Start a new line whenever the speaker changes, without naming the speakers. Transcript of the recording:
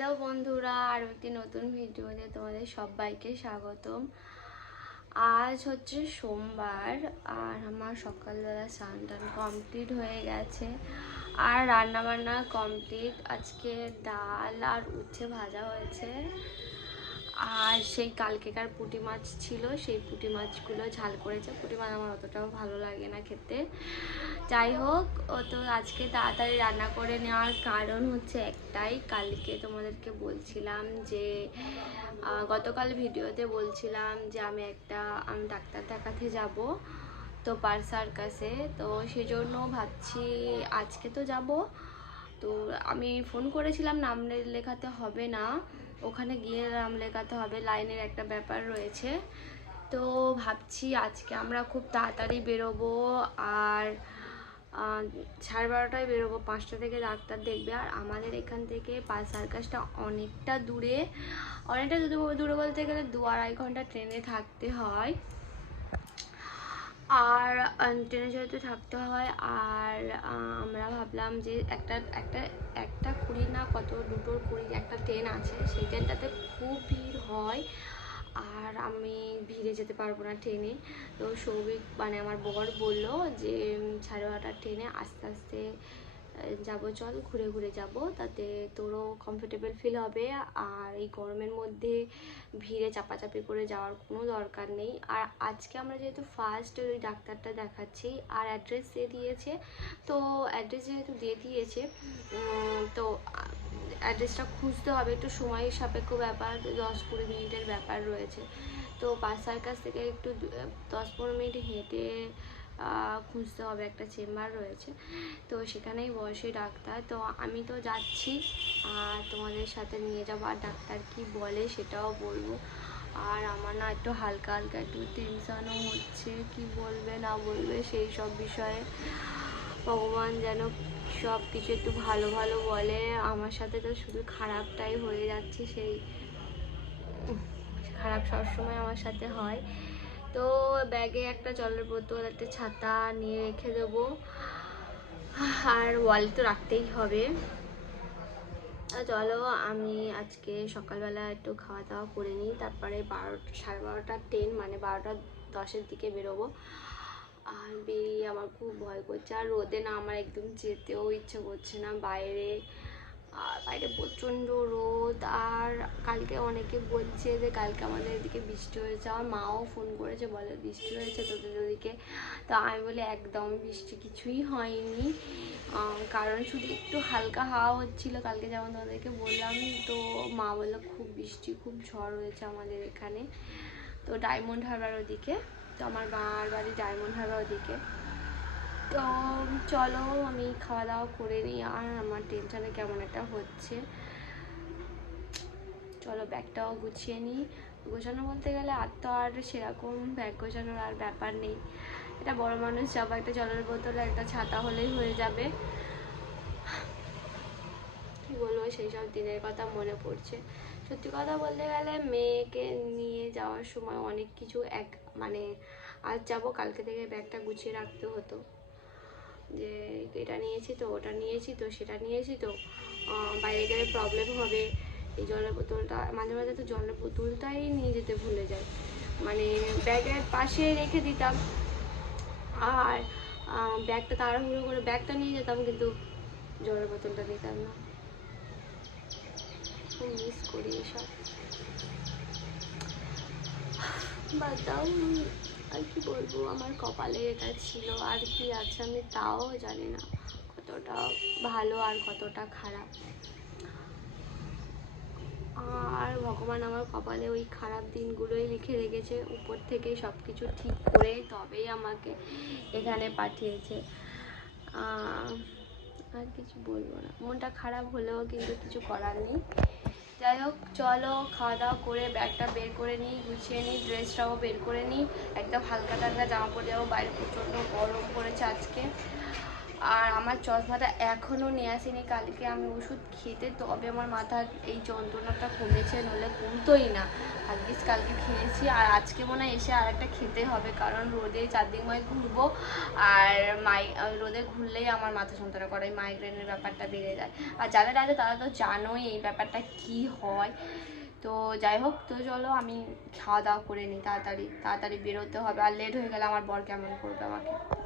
Hello বন্ধুরা, আরও একটি নতুন ভিডিওতে তোমাদের সবাইকে স্বাগতম। আজ হচ্ছে সোমবার আর আমার সকালবেলা স্নান টান কমপ্লিট হয়ে গেছে। আর রান্নাবান্না কমপ্লিট। আজকে ডাল আর উচ্ছে ভাজা হয়েছে। আর সেই কালকেকার পুঁটি মাছ ছিল, সেই পুঁটি মাছগুলো ঝাল করেছে। পুঁটি মাছ আমার অতটাও ভালো লাগে না খেতে। যাই হোক, ও তো আজকে তাড়াতাড়ি রান্না করে নেওয়ার কারণ হচ্ছে একটাই। কালকে তোমাদেরকে বলছিলাম যে গতকাল ভিডিওতে বলছিলাম যে আমি একটা, আমি ডাক্তার দেখাতে যাব তো পার সার্কাসে তো সেজন্য ভাবছি আজকে তো যাব। তো আমি ফোন করেছিলাম, নাম লেখাতে হবে না। ওখানে গিয়ে নাম লেখাতে হবে, লাইনের একটা ব্যাপার রয়েছে। তো ভাবছি আজকে আমরা খুব তাড়াতাড়ি বেরোবো আর সাড়ে বারোটায় বেরোবো, পাঁচটা থেকে ডাক্তার দেখবে। আর আমাদের এখান থেকে পাল সার্কাসটা অনেকটা দূরে অনেকটা দূরে দূরে বলতে গেলে দু আড়াই ঘণ্টা ট্রেনে থাকতে হয়। আর ট্রেনে যেহেতু থাকতে হয়, আর আমরা ভাবলাম যে একটা একটা একটা কুড়ি না কত দুটোর কুড়ি একটা ট্রেন আছে, সেই ট্রেনটাতে খুব ভিড় হয়, আর আমি ভিড়ে যেতে পারব না ট্রেনে। তো সৌভিক মানে আমার বর বলল যে সাড়ে বারোটার ট্রেনে, আস্তে আস্তে যাব, চল ঘুরে ঘুরে যাব। তাতে তোরও কমফোর্টেবল ফিল হবে। আর এই গরমের মধ্যে ভিড়ে চাপাচাপি করে যাওয়ার কোনো দরকার নেই। আর আজকে আমরা যেহেতু ফার্স্ট ওই ডাক্তারটা দেখাচ্ছি, আর অ্যাড্রেস দিয়ে দিয়েছে, তো অ্যাড্রেস যেহেতু দিয়ে দিয়েছে তো অ্যাড্রেসটা খুঁজতে হবে। একটু সময় সাপেক্ষ ব্যাপার, দশ কুড়ি মিনিটের ব্যাপার রয়েছে। তো বাসার কাছ থেকে একটু দশ পনেরো মিনিট হেঁটে খুঁজতে হবে, একটা চেম্বার রয়েছে। তো সেখানেই বসে ডাক্তার। তো আমি তো যাচ্ছি, আর তোমাদের সাথে নিয়ে যাব। আর ডাক্তার কি বলে সেটাও বলব। আর আমার না একটু হালকা হালকা একটু টেনশনও হচ্ছে। কি বলবে, না বলবে, সেই সব বিষয়ে ভগবান যেন সব কিছু একটু ভালো ভালো বলে। আমার সাথে তো শুধু খারাপটাই হয়ে যাচ্ছে, সেই খারাপ সবসময় আমার সাথে হয়। তো ব্যাগে একটা জলের বোতল, একটা ছাতা নিয়ে রেখে দেবো। আর ওয়ালে তো রাখতেই হবে। চলো, আমি আজকে সকালবেলা একটু খাওয়া দাওয়া করে নিই। তারপরে বারোটা সাড়ে বারোটার ট্রেন মানে বারোটা দশের দিকে বেরোবো। আর বেরিয়ে আমার খুব ভয় করছে। আর রোদে না আমার একদম যেতেও ইচ্ছে করছে না। বাইরে প্রচণ্ড রোদ আর কালকে অনেকে বলছে যে কালকে আমাদের এদিকে বৃষ্টি হয়েছে। আমার মাও ফোন করেছে, বলে বৃষ্টি হয়েছে তোদের ওদিকে। তো আমি বলি, একদম বৃষ্টি কিছুই হয়নি। কারণ শুধু একটু হালকা হাওয়া হচ্ছিল কালকে যেমন তোমাদেরকে বললাম। তো মা বলল, খুব বৃষ্টি, খুব ঝড় হয়েছে আমাদের এখানে। তো ডায়মন্ড হারবার ওদিকে, তো আমার মার বাড়ি ডায়মন্ড হারবার ওদিকে। তো চলো, আমি খাওয়া দাওয়া করে নিই। আর আমার টেনশনে কেমন একটা হচ্ছে। চলো, ব্যাগটাও গুছিয়ে নিই। গোছানো বলতে গেলে আর তো আর সেরকম ব্যাগ গোছানোর আর ব্যাপার নেই। এটা বড় মানুষ যাব, একটা জলের বোতল, একটা ছাতা হলেই হয়ে যাবে। কি বলব সেই সব দিনের কথা মনে পড়ছে। সত্যি কথা বলতে গেলে মেয়েকে নিয়ে যাওয়ার সময় অনেক কিছু এক মানে আজ যাব, কালকে থেকে ব্যাগটা গুছিয়ে রাখতে হতো। যে এটা নিয়েছি তো, ওটা নিয়েছি তো, সেটা নিয়েছি তো বাইরে গেলে প্রবলেম হবে। এই জলের বোতলটা, মাঝে মাঝে তো জলের বোতলটাই নিয়ে যেতে ভুলে যাই। মানে ব্যাগের পাশে রেখে দিতাম। আর ব্যাগটা তাড়াহুড়ো করে, ব্যাগটা নিয়ে যেতাম, কিন্তু জলের বোতলটা নিতাম না। মিস করি এসব। বাদ দাও। আর কি বলব? আমার কপালে এটা ছিল। আর কি আছে আমি তাও জানি না কতটা ভালো আর কতটা খারাপ। আর ভগবান আমার কপালে ওই খারাপ দিনগুলোই লিখে রেখেছে। উপর থেকে সব কিছু ঠিক করে তবেই আমাকে এখানে পাঠিয়েছে। আর কিছু বলব না। মনটা খারাপ হলেও কিন্তু কিছু করার নেই। যাই হোক চলো খাওয়া দাওয়া করে ব্যাগটা বের করে নিই, গুছিয়ে নিই ড্রেসটাও বের করে নিই। একদম হালকা টালকা জামা পরে যাব, বাইরে প্রচণ্ড গরম পড়েছে আজকে। আর আমার চশমাটা এখনও নিয়ে আসেনি, কালকে আমি ওষুধ খেতে, তবে আমার মাথার এই যন্ত্রণাটা কমেছে নলে কমতোই না। আজকে কালকে খেয়েছি, আর আজকে মনে হয় এসে আর একটা খেতে হবে, কারণ রোদে চারদিন ময় ঘুরবো, আর মাই রোদে ঘুরলেই আমার মাথা যন্ত্রণা করে মাইগ্রেনের ব্যাপারটা বেড়ে যায়। আর যাদের আছে, তারা তো জানোই এই ব্যাপারটা কি হয়। তো যাই হোক, তো চলো আমি খাওয়া দাওয়া করে নিই, তাড়াতাড়ি তাড়াতাড়ি বেরোতে হবে, আর লেট হয়ে গেলে আমার বর কেমন করবে আমাকে?